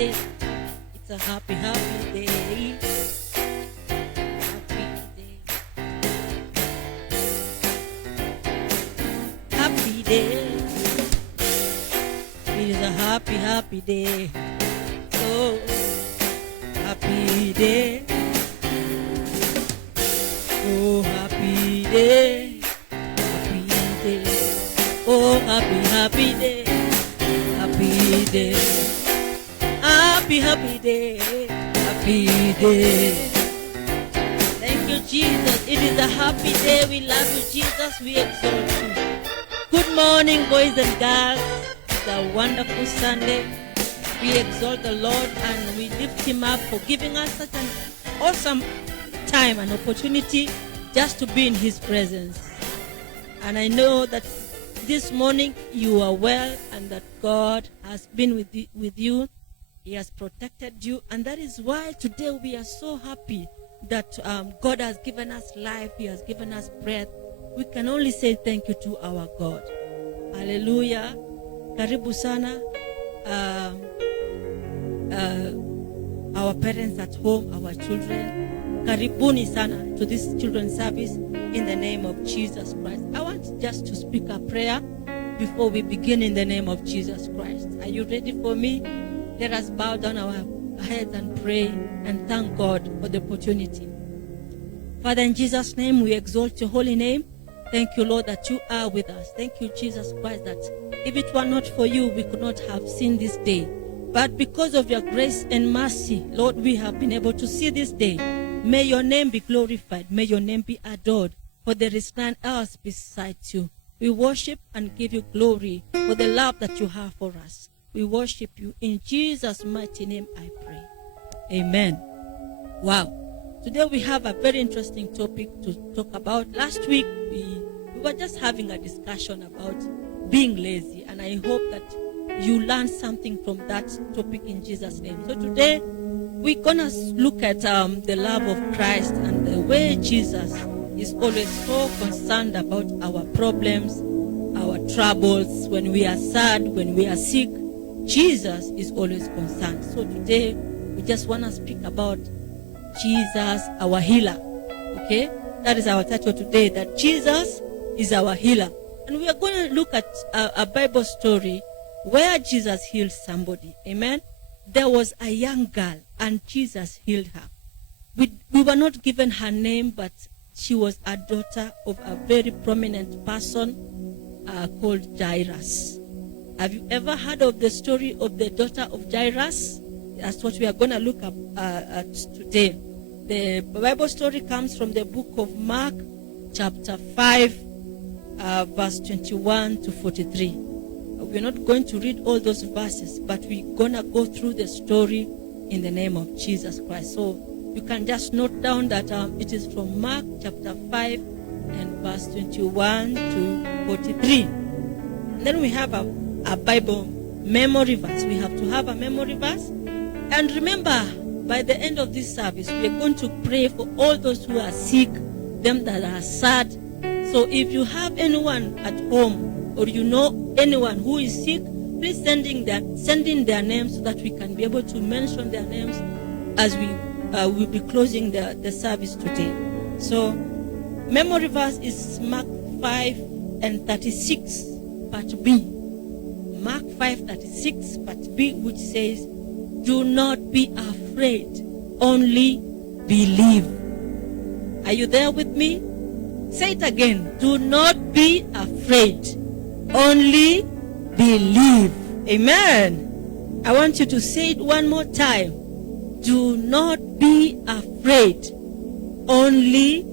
day. It's a happy, happy day. Happy day. It is a happy, happy day. Oh, happy day. Oh, happy day. Happy day. Oh, happy, happy day. Happy day. Happy, happy day. Happy day. Thank you, Jesus. It is a happy day. We love you, Jesus. We exalt you. Good morning, boys and girls. It's a wonderful Sunday. We exalt the Lord and we lift him up for giving us such an awesome time and opportunity just to be in his presence. And I know that this morning you are well and that God has been with you. He has protected you. And that is why today we are so happy that God has given us life. He has given us breath. We can only say thank you to our God. Hallelujah. Karibu sana. Our parents at home, our children. Karibuni sana to this children's service in the name of Jesus Christ. I want just to speak a prayer before we begin in the name of Jesus Christ. Are you ready for me? Let us bow down our heads and pray and thank God for the opportunity. Father, in Jesus' name, we exalt your holy name. Thank you, Lord, that you are with us. Thank you, Jesus Christ, that if it were not for you, we could not have seen this day. But because of your grace and mercy, Lord, we have been able to see this day. May your name be glorified. May your name be adored. For there is none else besides you. We worship and give you glory for the love that you have for us. We worship you. In Jesus' mighty name I pray. Amen. Wow. Today we have a very interesting topic to talk about. Last week we were just having a discussion about being lazy. And I hope that you learned something from that topic in Jesus' name. So today we're going to look at the love of Christ and the way Jesus is always so concerned about our problems, our troubles. When we are sad, when we are sick, Jesus is always concerned. So today we just want to speak about Jesus, our healer. Okay? That is our title today, that Jesus is our healer. And we are going to look at a Bible story where Jesus healed somebody. Amen? There was a young girl and Jesus healed her. We were not given her name, but she was a daughter of a very prominent person called Jairus. Have you ever heard of the story of the daughter of Jairus? That's what we are going to look at today. The Bible story comes from the book of Mark, chapter 5, verse 21 to 43. We're not going to read all those verses, but we're going to go through the story in the name of Jesus Christ. So you can just note down that it is from Mark, chapter 5, and verse 21 to 43. And then we have a Bible memory verse. We have to have a memory verse. And remember, by the end of this service, we are going to pray for all those who are sick, them that are sad. So if you have anyone at home or you know anyone who is sick, please send in their names so that we can be able to mention their names as we will be closing the service today. So memory verse is Mark 5 and 36, part B. Mark 5:36, part B, which says, "Do not be afraid, only believe." Are you there with me? Say it again. Do not be afraid, only believe. Amen. I want you to say it one more time. Do not be afraid, only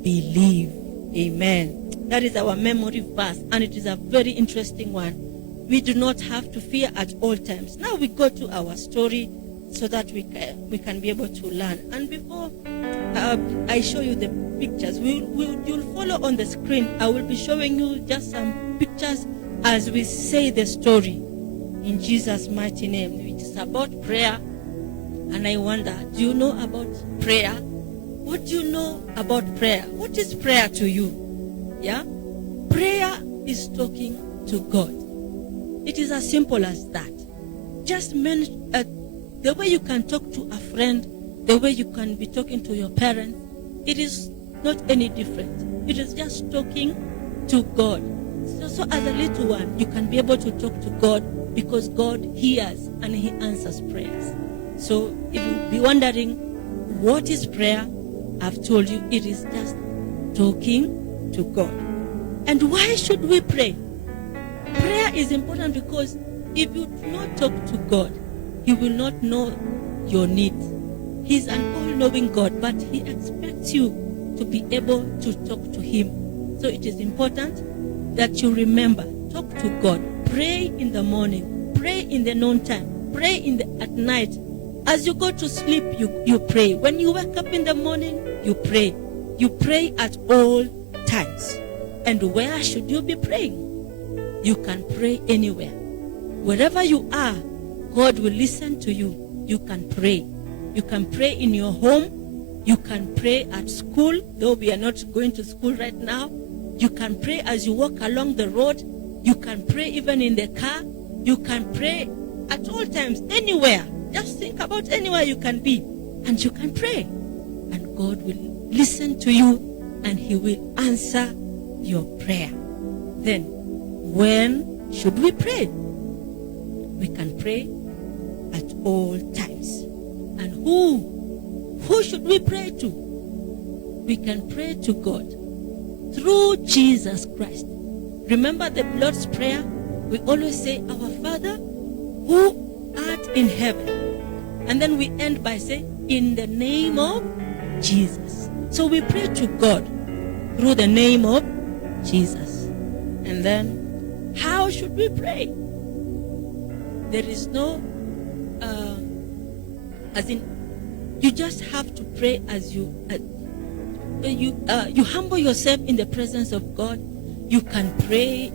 believe. Amen. That is our memory verse, and it is a very interesting one. We do not have to fear at all times. Now we go to our story so that we can be able to learn. And before I show you the pictures, you'll follow on the screen. I will be showing you just some pictures as we say the story in Jesus' mighty name. It is about prayer. And I wonder, do you know about prayer? What do you know about prayer? What is prayer to you? Yeah? Prayer is talking to God. It is as simple as that. Just The way you can talk to a friend, the way you can be talking to your parents, it is not any different. It is just talking to God. So as a little one, you can be able to talk to God because God hears and He answers prayers. So if you be wondering, what is prayer? I've told you, it is just talking to God. And why should we pray? Prayer is important because if you do not talk to God, He will not know your needs. He's an all-knowing God, but He expects you to be able to talk to Him. So it is important that you remember, talk to God. Pray in the morning, pray in the noontime, pray at night. As you go to sleep, you pray. When you wake up in the morning, you pray. You pray at all times. And where should you be praying? You can pray anywhere. Wherever you are, God will listen to you. You can pray. You can pray in your home. You can pray at school, though we are not going to school right now. You can pray as you walk along the road. You can pray even in the car. You can pray at all times, anywhere. Just think about anywhere you can be, and you can pray. And God will listen to you, and He will answer your prayer. Then, when should we pray? We can pray at all times. And who should we pray to? We can pray to God through Jesus Christ. Remember the Lord's Prayer? We always say, Our Father, who art in heaven. And then we end by saying, in the name of Jesus. So we pray to God through the name of Jesus. And then, how should we pray? There is no, you just have to pray as you humble yourself in the presence of God. You can pray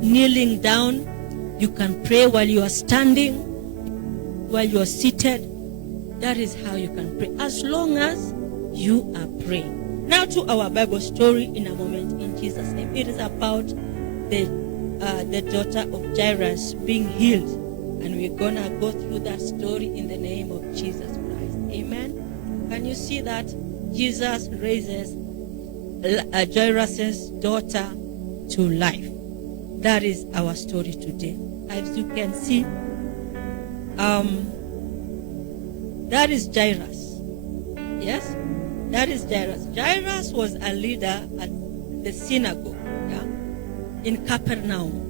kneeling down. You can pray while you are standing, while you are seated. That is how you can pray, as long as you are praying. Now to our Bible story in a moment, in Jesus' name. It is about the daughter of Jairus being healed. And we're going to go through that story in the name of Jesus Christ. Amen. Can you see that? Jesus raises Jairus' daughter to life. That is our story today. As you can see, that is Jairus. Yes? That is Jairus. Jairus was a leader at the synagogue, in Capernaum.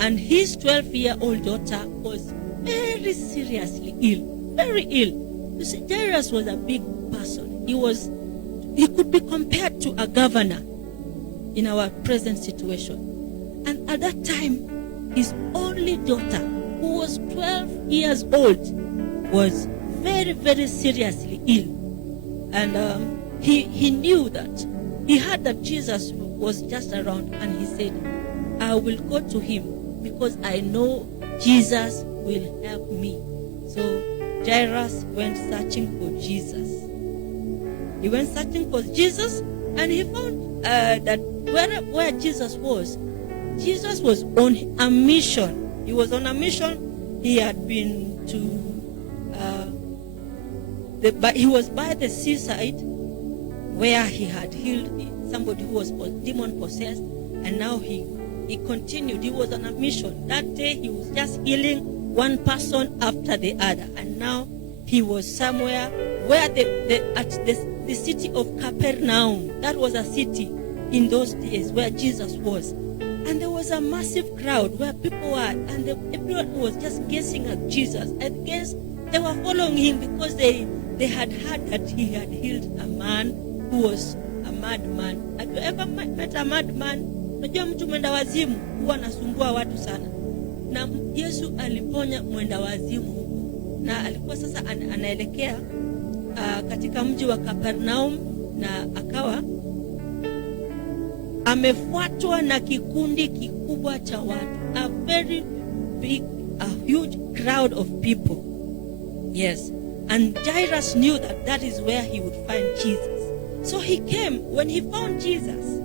And his 12-year-old daughter was very seriously ill. Very ill. You see, Jairus was a big person. He could be compared to a governor in our present situation. And at that time, his only daughter, who was 12 years old, was very, very seriously ill. And he knew that. He heard that Jesus was just around, and he said, I will go to him because I know Jesus will help me. So Jairus went searching for Jesus. He went searching for Jesus, and he found that where Jesus was on a mission. He was on a mission. He had been to he was by the seaside where he had healed somebody who was demon possessed, and now he continued. He was on a mission. That day he was just healing one person after the other, and now he was somewhere where at the city of Capernaum. That was a city in those days where Jesus was. And there was a massive crowd where people were, and everyone was just gazing at Jesus. I guess they were following him because they had heard that he had healed a man who was a madman. Have you ever met a madman? Unajua mtu mwenda wazimu huwa anasumbua watu sana. Na Yesu aliponya mwenda wazimu huko. Na alikuwa sasa anaelekea katika mji wa Capernaum, na akawa amefuatwa na kikundi kikubwa cha watu. A very big, a huge crowd of people. Yes. And Jairus knew that is where he would find Jesus. So he came. When he found Jesus,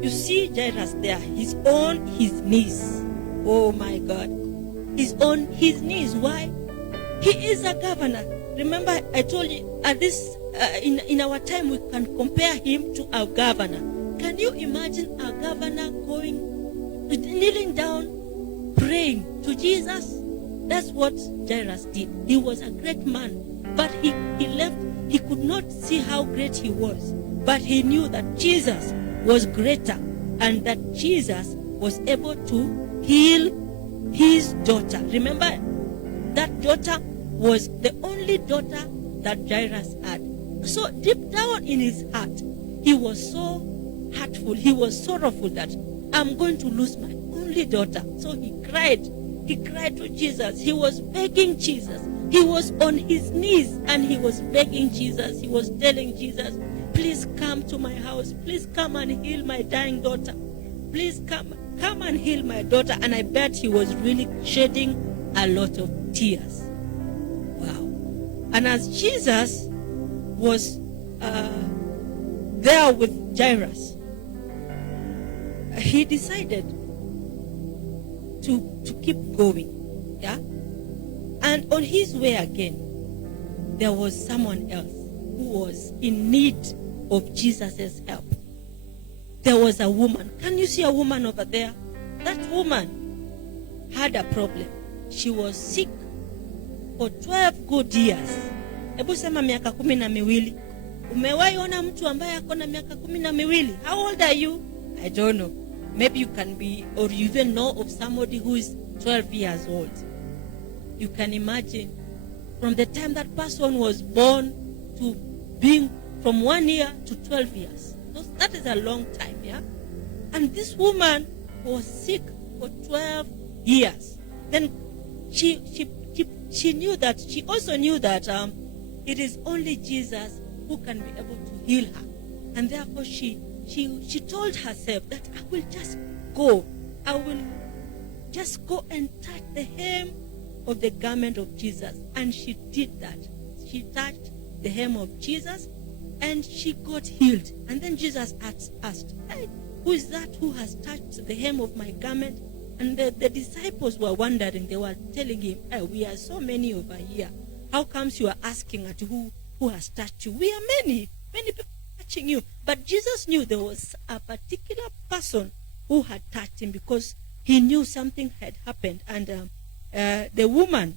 you see Jairus there. He's on his knees. Oh my God. He's on his knees. Why? He is a governor. Remember, I told you at this in our time we can compare him to our governor. Can you imagine our governor kneeling down, praying to Jesus? That's what Jairus did. He was a great man, but he left. He could not see how great he was, but he knew that Jesus was greater and that Jesus was able to heal his daughter. Remember, that daughter was the only daughter that Jairus had. So deep down in his heart, he was so hurtful. He was sorrowful that I'm going to lose my only daughter. So he cried. He cried to Jesus. He was begging Jesus. He was on his knees and he was begging Jesus. He was telling Jesus, please come to my house. Please come and heal my dying daughter. Please come and heal my daughter. And I bet he was really shedding a lot of tears. Wow. And as Jesus was there with Jairus, he decided to keep going. Yeah? And on his way again, there was someone else who was in need of Jesus' help. There was a woman. Can you see a woman over there? That woman had a problem. She was sick for 12 good years. Hebu sema miaka 12. Umewahi ona mtu ambaye ako na miaka 12? How old are you? I don't know. Maybe you can be, or you even know of somebody who is 12 years old. You can imagine from the time that person was born to being from 1 year to 12 years. That is a long time, yeah? And this woman was sick for 12 years. Then she knew that, she also knew that it is only Jesus who can be able to heal her. And therefore she told herself that I will just go. I will just go and touch the hem of the garment of Jesus. And she did that. She touched the hem of Jesus and she got healed. And then Jesus asked, hey, who is that who has touched the hem of my garment? And the disciples were wondering. They were telling him, hey, we are so many over here. How comes you are asking at who has touched you? We are many people touching you. But Jesus knew there was a particular person who had touched him because he knew something had happened. And the woman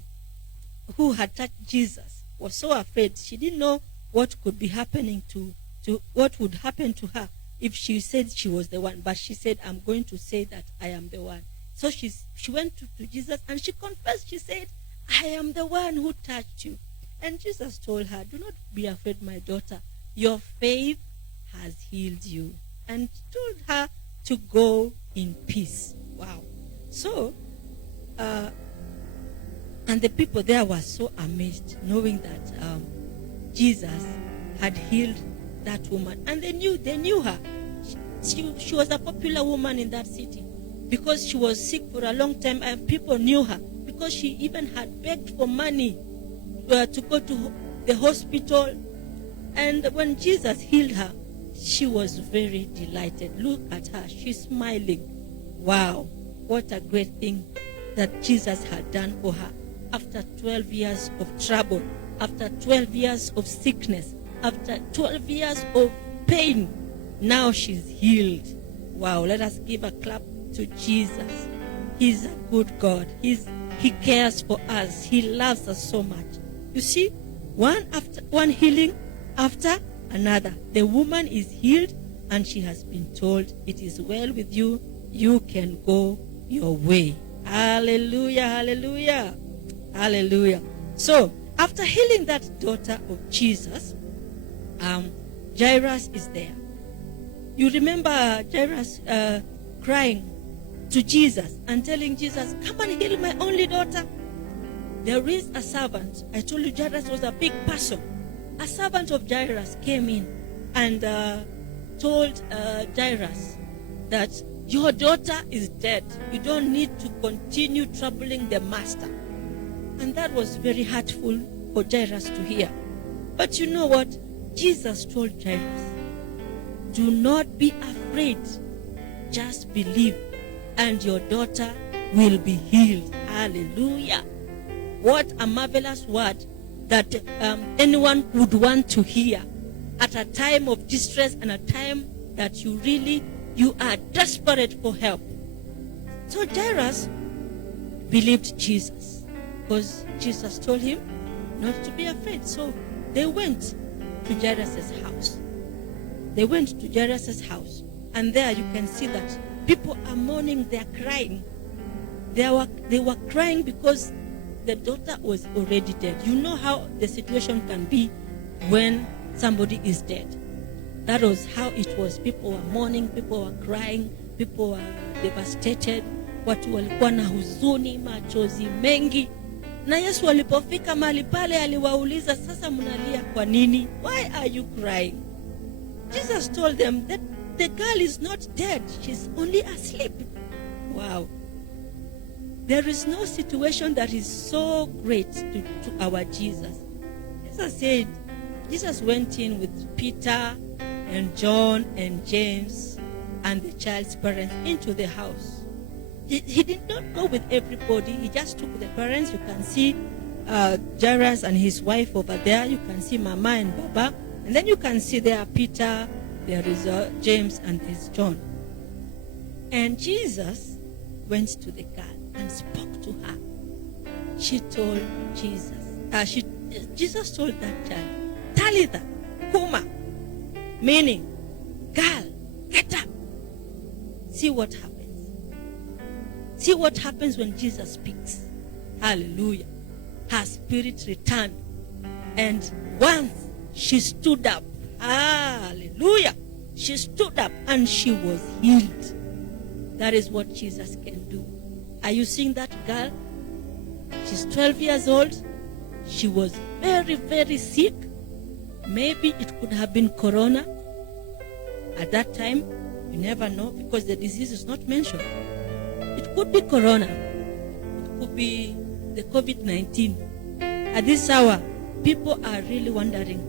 who had touched Jesus was so afraid. She didn't know what could be happening to what would happen to her if she said she was the one. But she said, I'm going to say that I am the one. So she went to Jesus and she confessed. She said, I am the one who touched you. And Jesus told her, do not be afraid, my daughter. Your faith has healed you. And told her to go in peace. Wow. So, and the people there were so amazed knowing that Jesus had healed that woman. And they knew her. She was a popular woman in that city because she was sick for a long time and people knew her because she even had begged for money to go to the hospital. And when Jesus healed her, she was very delighted. Look at her. She's smiling. Wow. What a great thing that Jesus had done for her. After 12 years of trouble, after 12 years of sickness, after 12 years of pain, now she's healed. Wow. Let us give a clap to Jesus. He's a good God. He cares for us. He loves us so much. You see, one healing after another. The woman is healed and she has been told, it is well with you. You can go your way. Hallelujah, hallelujah, hallelujah. So, after healing that daughter of Jesus, Jairus is there. You remember Jairus crying to Jesus and telling Jesus, come and heal my only daughter. There is a servant. I told you Jairus was a big person. A servant of Jairus came in and told Jairus that your daughter is dead. You don't need to continue troubling the master. And that was very hurtful for Jairus to hear. But you know what? Jesus told Jairus, do not be afraid. Just believe and your daughter will be healed. Hallelujah. What a marvelous word that anyone would want to hear at a time of distress and a time that you are desperate for help. So Jairus believed Jesus because Jesus told him not to be afraid. So they went to Jairus' house. They went to Jairus' house, and there you can see that people are mourning, they are crying. They were crying because the daughter was already dead. You know how the situation can be when somebody is dead. That was how it was. People were mourning, people were crying, people were devastated. Watu walikuwa na huzuni, machozi mengi. Na Yesu alipofika mahali pale aliwauliza, sasa mnalia kwa nini? Why are you crying? Jesus told them that the girl is not dead, she's only asleep. Wow. There is no situation that is so great to our Jesus. Jesus went in with Peter and John and James and the child's parents into the house. He did not go with everybody. He just took the parents. You can see Jairus and his wife over there. You can see Mama and Baba. And then you can see there Peter, there is James, and there's John. And Jesus went to the girl and spoke to her. She told Jesus, Jesus told that child, Talitha, Kuma, meaning, girl, get up. See what happens. See what happens when Jesus speaks. Hallelujah. Her spirit returned. And once she stood up, hallelujah, she stood up and she was healed. That is what Jesus can do. Are you seeing that girl? She's 12 years old. She was very, very sick. Maybe it could have been corona. At that time, you never know because the disease is not mentioned. It could be corona. It could be the COVID-19. At this hour, people are really wondering,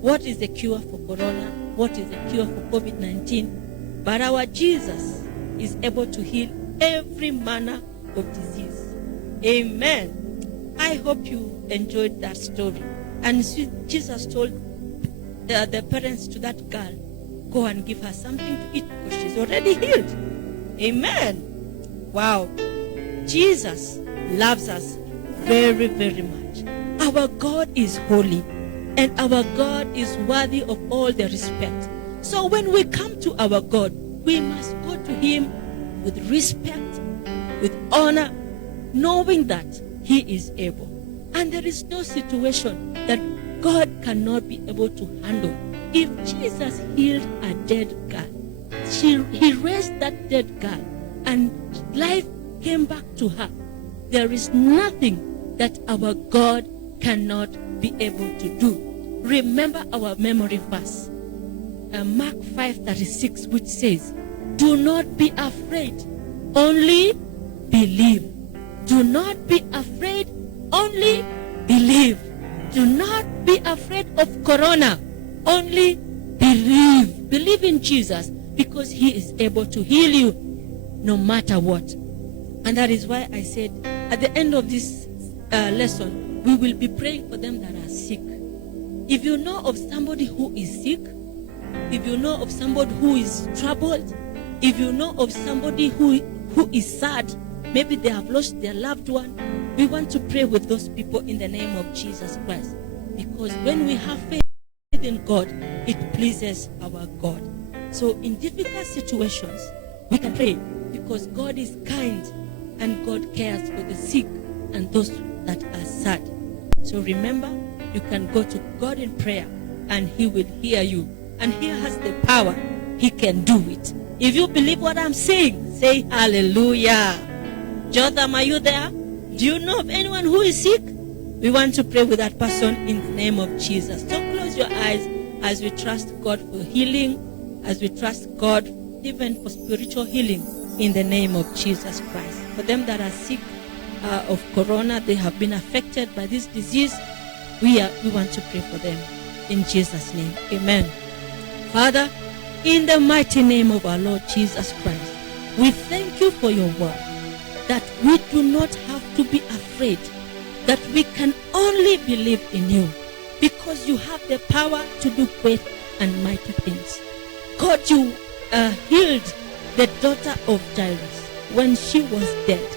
what is the cure for corona? What is the cure for COVID-19? But our Jesus is able to heal every manner of disease. Amen. I hope you enjoyed that story. And Jesus told the parents to that girl, go and give her something to eat because she's already healed. Amen. Wow. Jesus loves us very, very much. Our God is holy and our God is worthy of all the respect. So when we come to our God, we must go to him with respect, with honor, knowing that he is able. And there is no situation that God cannot be able to handle. If Jesus healed a dead girl, he raised that dead girl, and life came back to her. There is nothing that our God cannot be able to do. Remember our memory verse, Mark 5:36, which says, do not be afraid, only believe. Do not be afraid, only believe. Do not be afraid of corona, only believe. Believe in Jesus because he is able to heal you no matter what. And that is why I said at the end of this lesson, we will be praying for them that are sick. If you know of somebody who is sick, if you know of somebody who is troubled, if you know of somebody who is sad, maybe they have lost their loved one, we want to pray with those people in the name of Jesus Christ. Because when we have faith in God, it pleases our God. So in difficult situations, we can pray because God is kind and God cares for the sick and those that are sad. So remember, you can go to God in prayer and he will hear you. And he has the power. He can do it. If you believe what I'm saying, say hallelujah. Jotham, are you there? Do you know of anyone who is sick? We want to pray with that person in the name of Jesus. So close your eyes as we trust God for healing, as we trust God even for spiritual healing in the name of Jesus Christ. For them that are sick of corona, they have been affected by this disease, we want to pray for them in Jesus' name. Amen. Father, in the mighty name of our Lord Jesus Christ, we thank you for your word, that we do not have to be afraid, that we can only believe in you because you have the power to do great and mighty things. God, you healed the daughter of Jairus when she was dead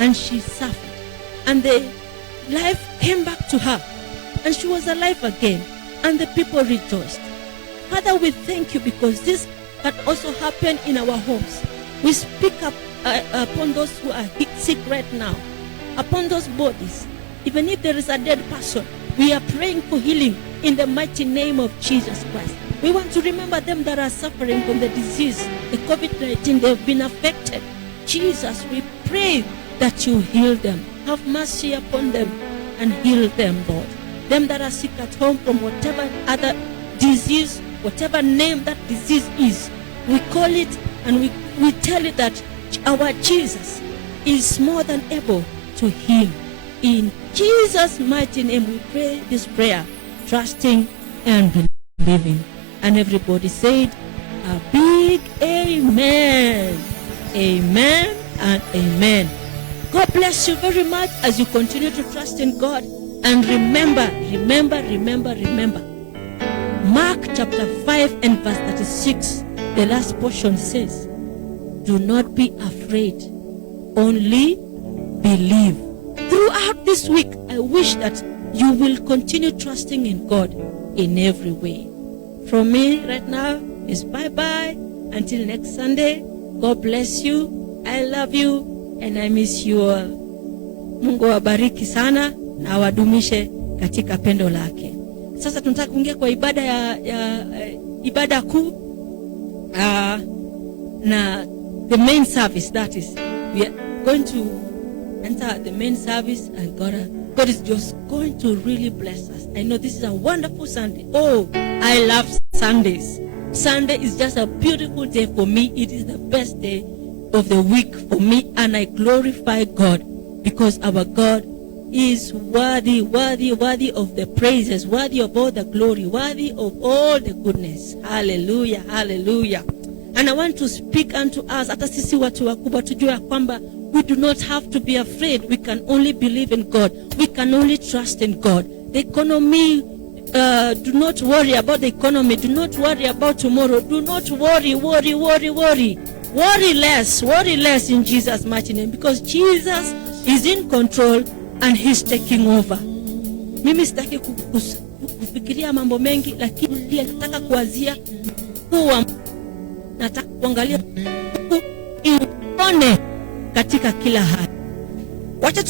and she suffered, and the life came back to her and she was alive again, and the people rejoiced. Father, we thank you because this can also happen in our homes. We speak up upon those who are sick right now, upon those bodies. Even if there is a dead person, we are praying for healing in the mighty name of Jesus Christ. We want to remember them that are suffering from the disease, the COVID-19. They've been affected. Jesus, we pray that you heal them. Have mercy upon them and heal them, Lord. Them that are sick at home from whatever other disease, whatever name that disease is, we call it and we tell it that our Jesus is more than able to heal. In Jesus' mighty name we pray this prayer, trusting and believing. And everybody said a big amen. Amen and amen. God bless you very much as you continue to trust in God. And remember, Mark chapter 5 and verse 36, the last portion says, do not be afraid, only believe. Throughout this week, I wish that you will continue trusting in God in every way. From me right now is bye-bye. Until next Sunday, God bless you. I love you and I miss you all. Mungu wabariki sana na wadumishe katika pendo lake. Sasa tunataka kuingia kwa ibada ibada kuu na the main service, that is we are going to enter the main service, and God is just going to really bless us. I know this is a wonderful Sunday. Oh, I love Sundays. Sunday is just a beautiful day for me. It is the best day of the week for me, and I glorify God because our God is worthy of the praises, worthy of all the glory, worthy of all the goodness. Hallelujah, hallelujah. And I want to speak unto us, hata sisi watu wakubwa tujue ya kwamba we do not have to be afraid. We can only believe in God. We can only trust in God. The economy, do not worry about the economy. Do not worry about tomorrow. Do not worry. Worry less in Jesus' mighty name, because Jesus is in control and he's taking over. Mimi sitaki kufikiria mambo mengi, lakini nataka kuanzia kuwa nataka kuangalia uone katika kila hali. Wacha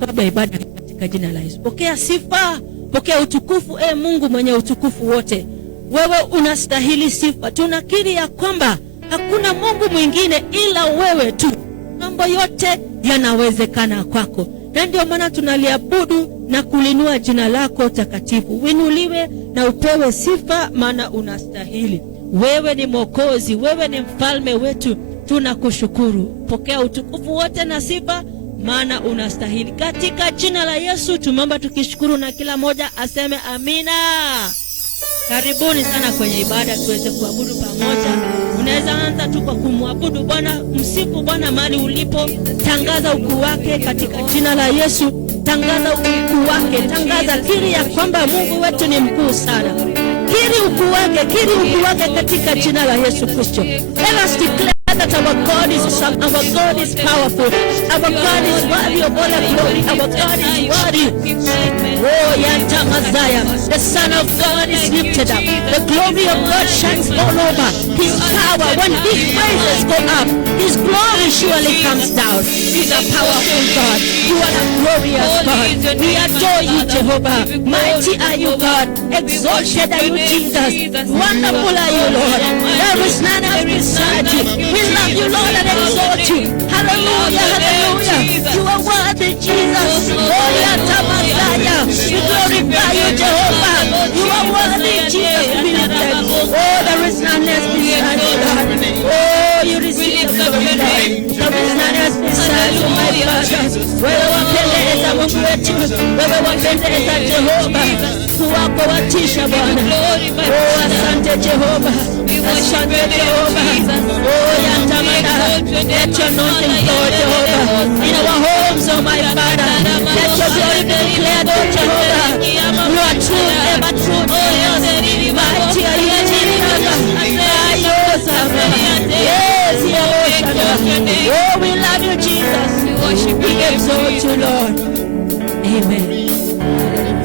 sababu ya ibada katika jina la Yesu. Pokea sifa, pokea utukufu, Mungu mwenye utukufu wote. Wewe unastahili sifa. Tunakiri ya kwamba hakuna Mungu mwingine ila wewe tu. Mambo yote yanawezekana kwako. Na ndio maana tunaliabudu na kulinua jina lako takatifu. Uinuliwe na upewe sifa, maana unastahili. Wewe ni Mwokozi, wewe ni mfalme wetu. Tunakushukuru. Pokea utukufu wote na sifa, maana unastahili. Katika jina la Yesu tumeomba tukishukuru, na kila moja aseme amina. Karibuni sana kwenye ibada tuweze kuabudu pamoja. Unaweza anza tu kwa kumwabudu Bwana, msifu Bwana mahali ulipo. Tangaza ukuu wake katika jina la Yesu. Tangaza ukuu wake, tangaza, kiri ya kwamba Mungu wetu ni mkuu sana. Kiri ukuu wake katika jina la Yesu Kristo. Let us declare that our God is awesome, our God is powerful, our God is worthy of all the glory, our God is worthy. Oh, Yanta Mazaya, the Son of God is lifted up. The glory of God shines all over. His power, when His praises go up, His glory surely comes down. He's a powerful God. You are a glorious God. We adore you, Jehovah. Mighty are you, God. Exalted are you, Jesus. Wonderful are you, Lord. There is none else beside you. We love you, Lord, and exalt you. Hallelujah, hallelujah. You are worthy, Jesus. Oh, Yanta Mazaya. We glorify you, Jehovah. You are worthy, Jesus. Oh, there is none else beside you, God. Oh, you receive the glory, God. There is none else beside you, my Father. Wewe wapendeza Mungu wetu, wewe wapendeza Jehova, wako watisha Bwana. Oh, asante Jehova, asante Jehova. Oh, yatamada, let your anointing flow, Jehovah, in our homes, oh my Father. Let your glory be declared, oh Jehovah. You are true, ever true, mighty are you, Jesus. Yes, oh, we love you, Jesus. We exalt you, Lord. Amen.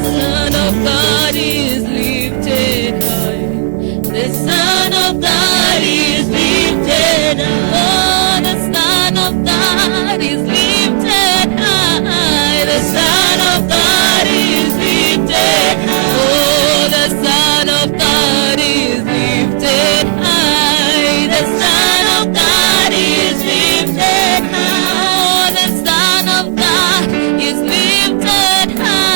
Son of God is lifted high. The Son of God is lifted high. Oh, the Son of God is lifted high. The Son of God is lifted high. Oh, the Son of God is lifted high. The Son of God is lifted high. Oh, the Son of God is lifted high.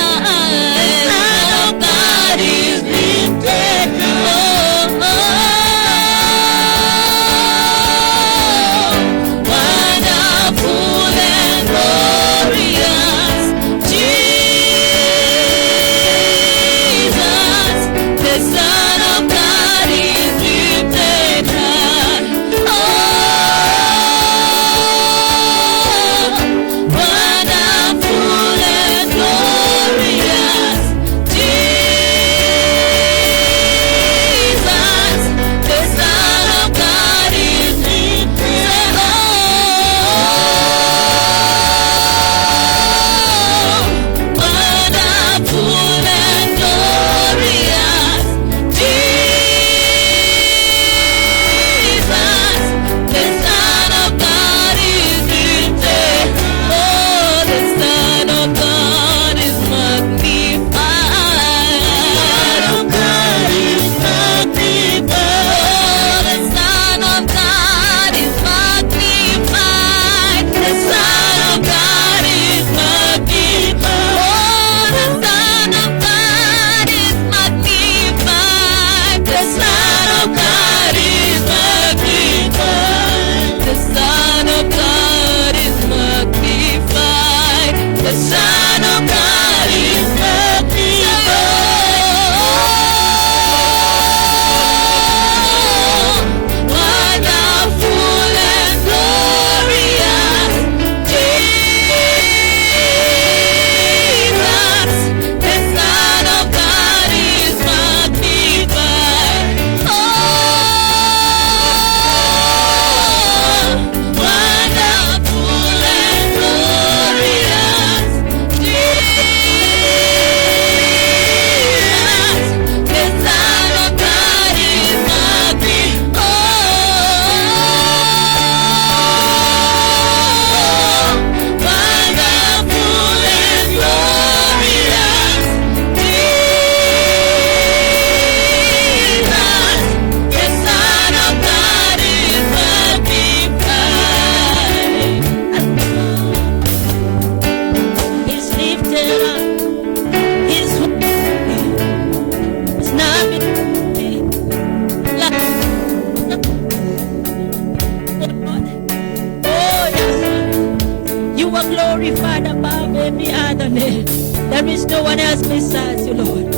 glorified above every other name. There is no one else besides you, Lord.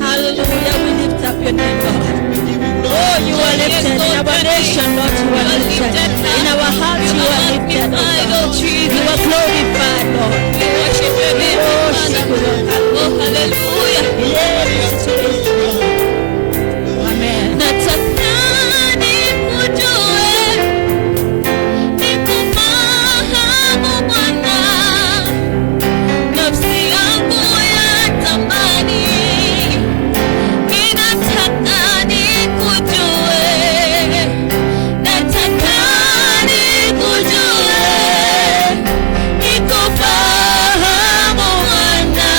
Hallelujah. We lift up your name, God. Oh, you are lifted. In our nation, Lord, you are lifted. In our hearts, you are lifted, Lord. You are glorified, Lord. We worship your name, Father. Oh, hallelujah. Yes, yes. Amen. Natamani kujue, nikufahamu Bwana. Nafsi yangu yatamani, ninataka nikujue. Nataka nikujue, nikufahamu Bwana.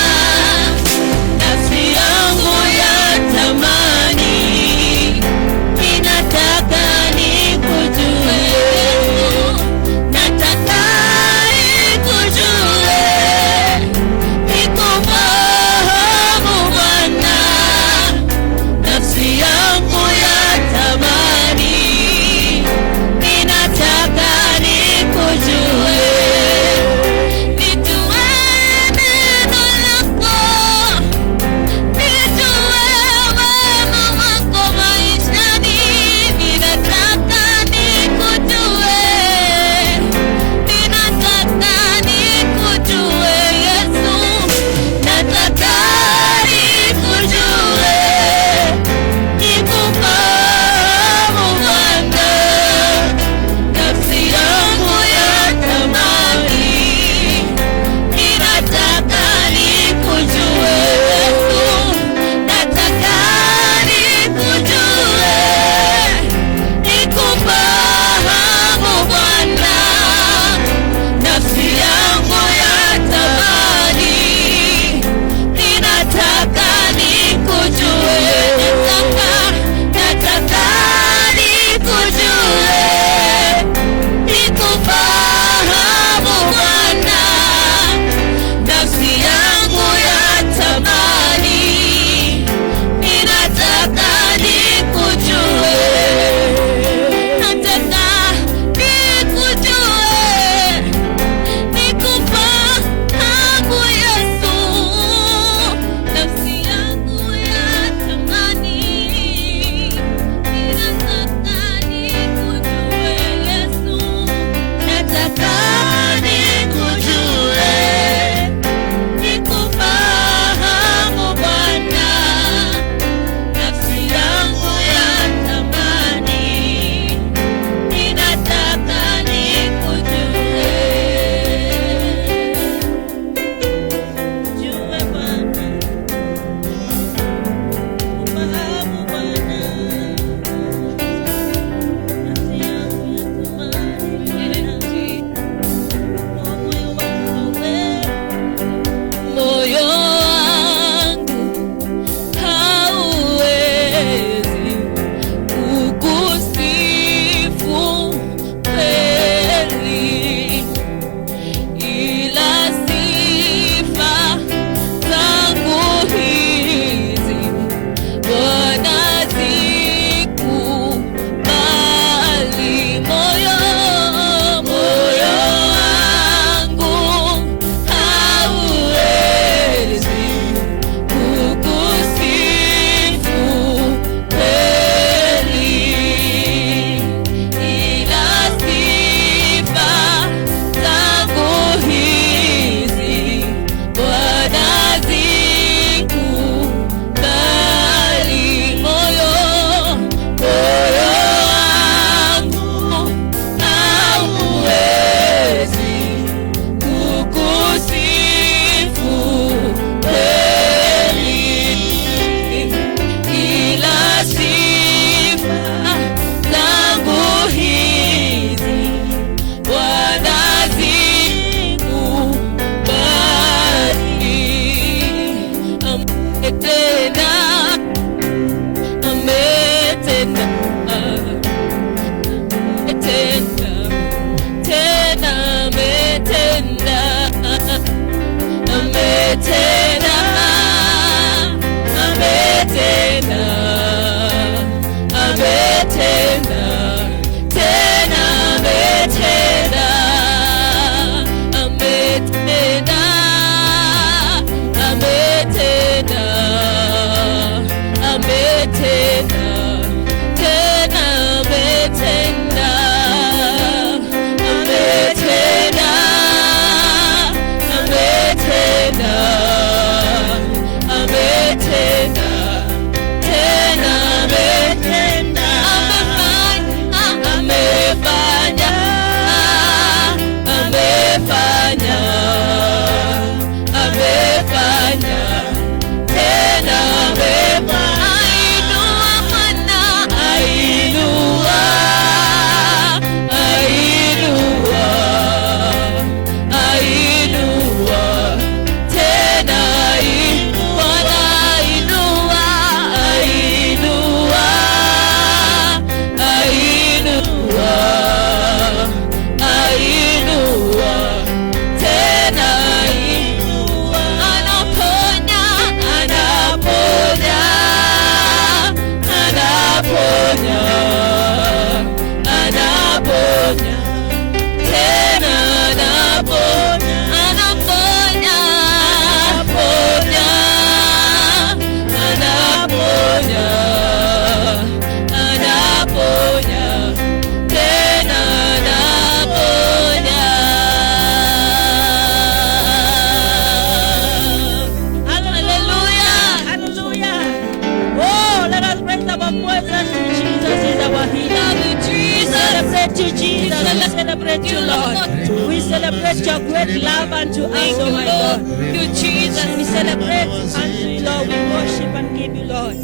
celebrate you, Jesus. We celebrate you, Lord. We celebrate your great love unto us, oh my God. You, Jesus. We celebrate unto you, Lord. We worship and give you, Lord.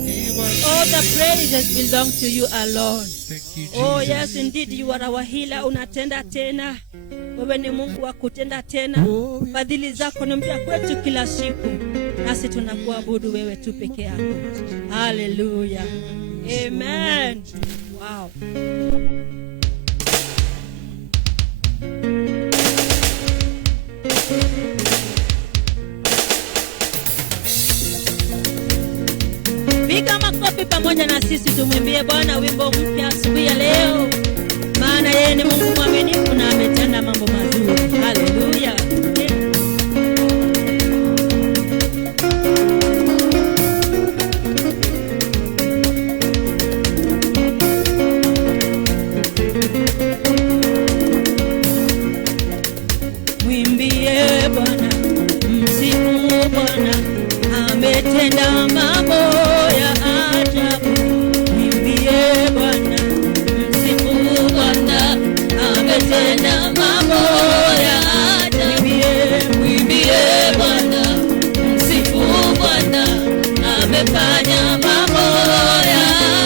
All the praises belong to you alone. Oh yes, indeed you are our healer. Unatenda tena. Wewe ni Mungu wa kutenda tena. Fadhili zako ni mpya kwetu kila siku. Nasi tunakuabudu wewe tu peke yako. Hallelujah. Amen. Wow. Piga makofi pamoja na sisi tumwimbie Bwana wimbo mpya asubuhi ya leo. Maana yeye ni Mungu mwaminifu na ametenda mambo mazuri. Hallelujah. Mwimbie Bwana, msifu Bwana, ametenda mambo ya ajabu. Mwimbie Bwana, msifu Bwana, ametenda mambo ya ajabu. Mwimbie Bwana, msifu Bwana, amefanya mambo ya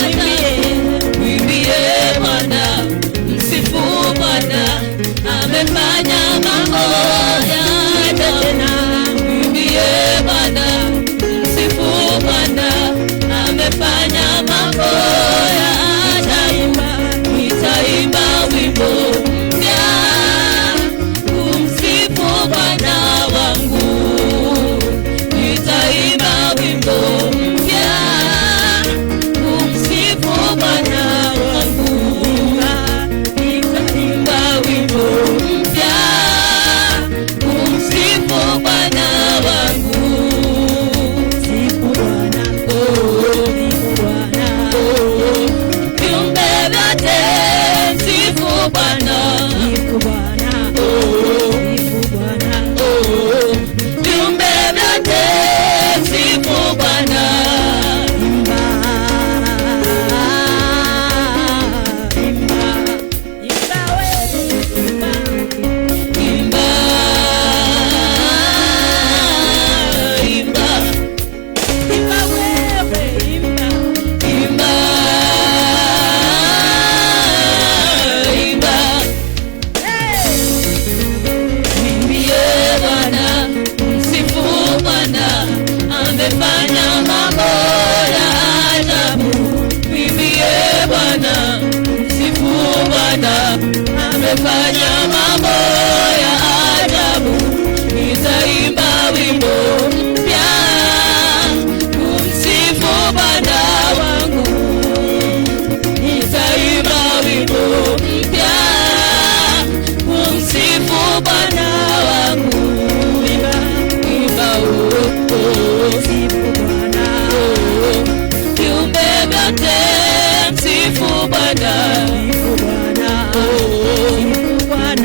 ajabu. Mwimbie Bwana, msifu Bwana, amefanya mambo ya ajabu. Mwimbie Bwana, msifu Bwana, amefanya mambo ya ajabu. Nitaimba wimbo mpya kumsifu Bwana wangu. Nitaimba wimbo mpya kumsifu Bwana wangu. Nitaimba wimbo mpya kumsifu Bwana wangu. Sifu Bwana, oh, sifu Bwana, oh, viumbe vyote sifu Bwana, sifu Bwana, oh, sifu Bwana, oh, viumbe vyote sifu Bwana. Imba, imba, imba wewe, imba, imba, imba, imba wewe, imba, imba, imba. Hey! Mwimbie Bwana, msifu Bwana, amefanya mambo ya ajabu. Mwimbie Bwana, msifu Bwana, amefanya mambo ya ajabu. Nitaimba wimbo mpya kumsifu Bwana wangu. Nitaimba wimbo mpya kumsifu Bwana wangu. Imba, imba, oh, oh, sifu Bwana, oh, viumbe vyote msifu Bwana, sifu Bwana, oh, sifu Bwana.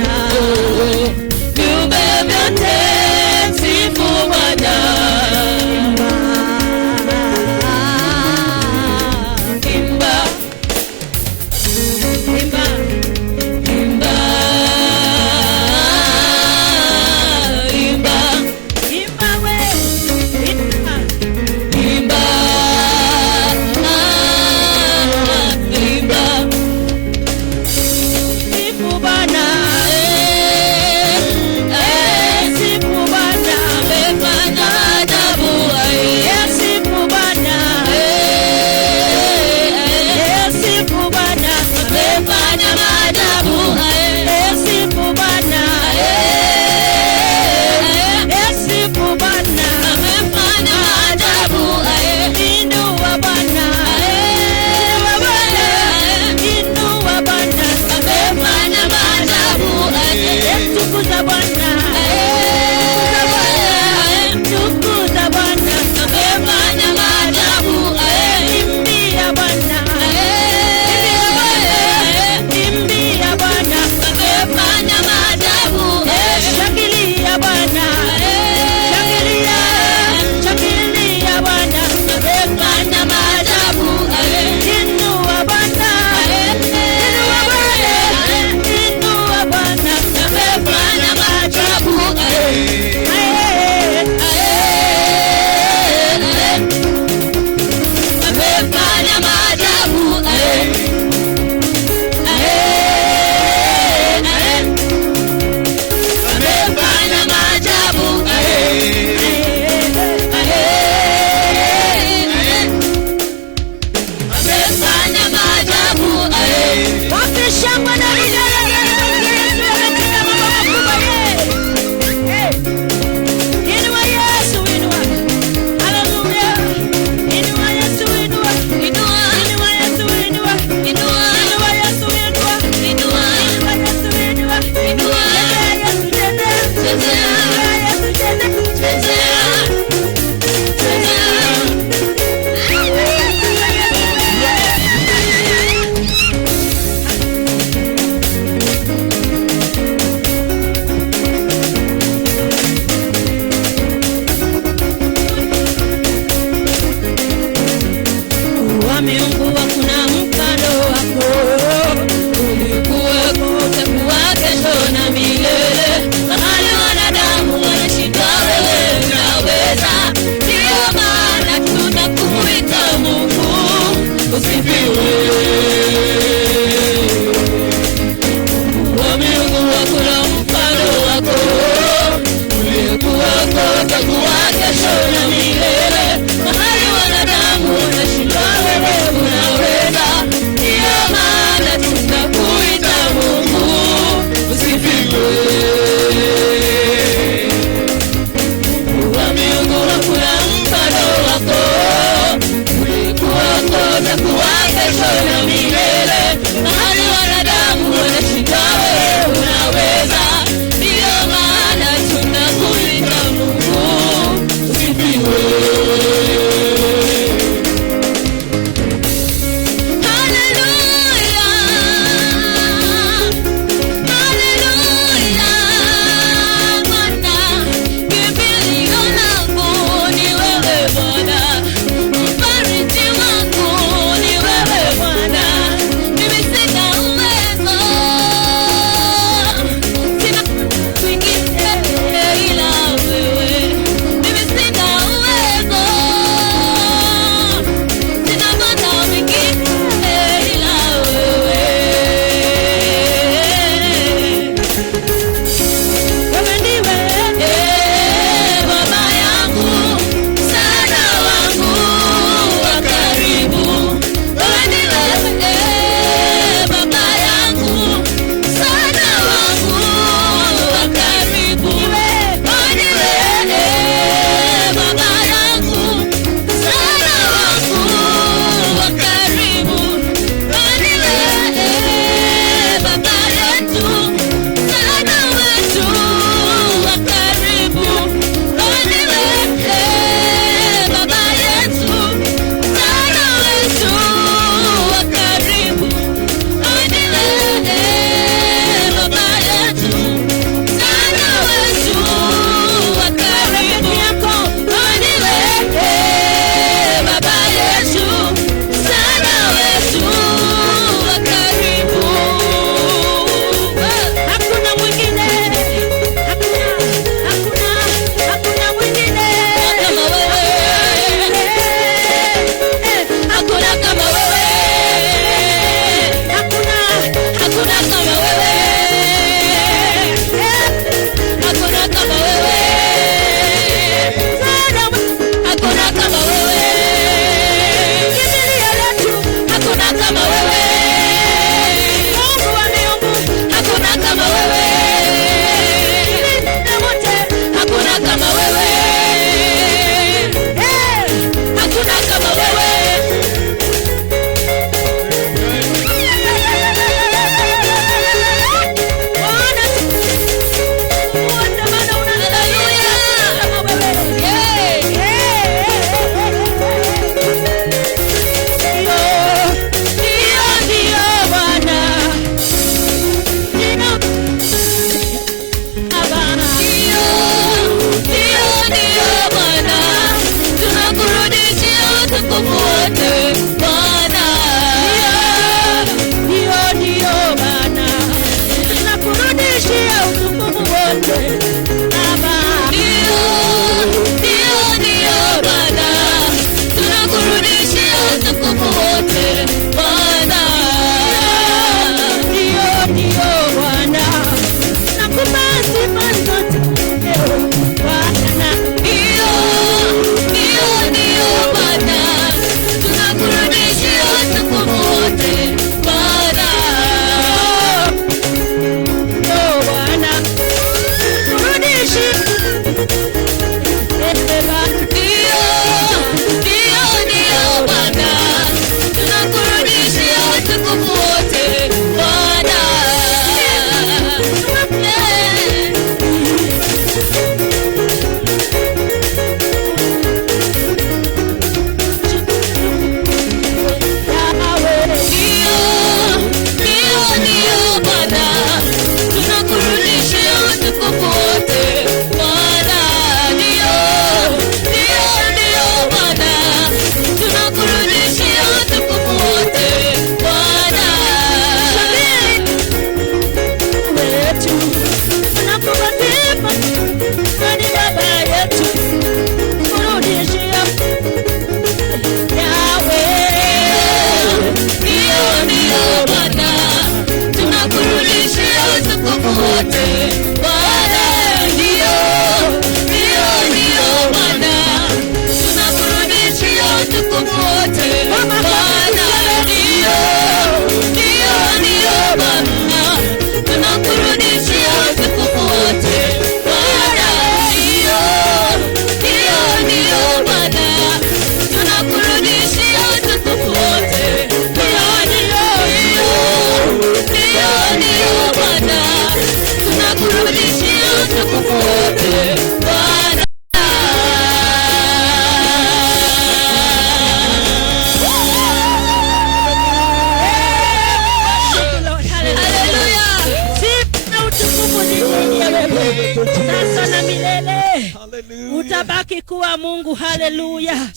utabaki kuwa Mungu. Haleluya,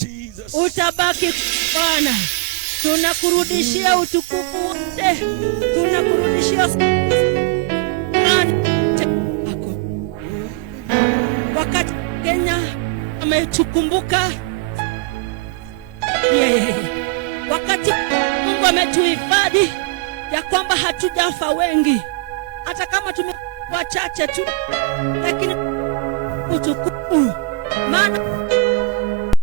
utabaki Bwana. Tunakurudishia utukufu wote, tunakurudishia wakati Kenya ametukumbuka, wakati Mungu ametuhifadhi ya kwamba hatujafa wengi, hata kama tumekuwa wachache tu, lakini utukufu maana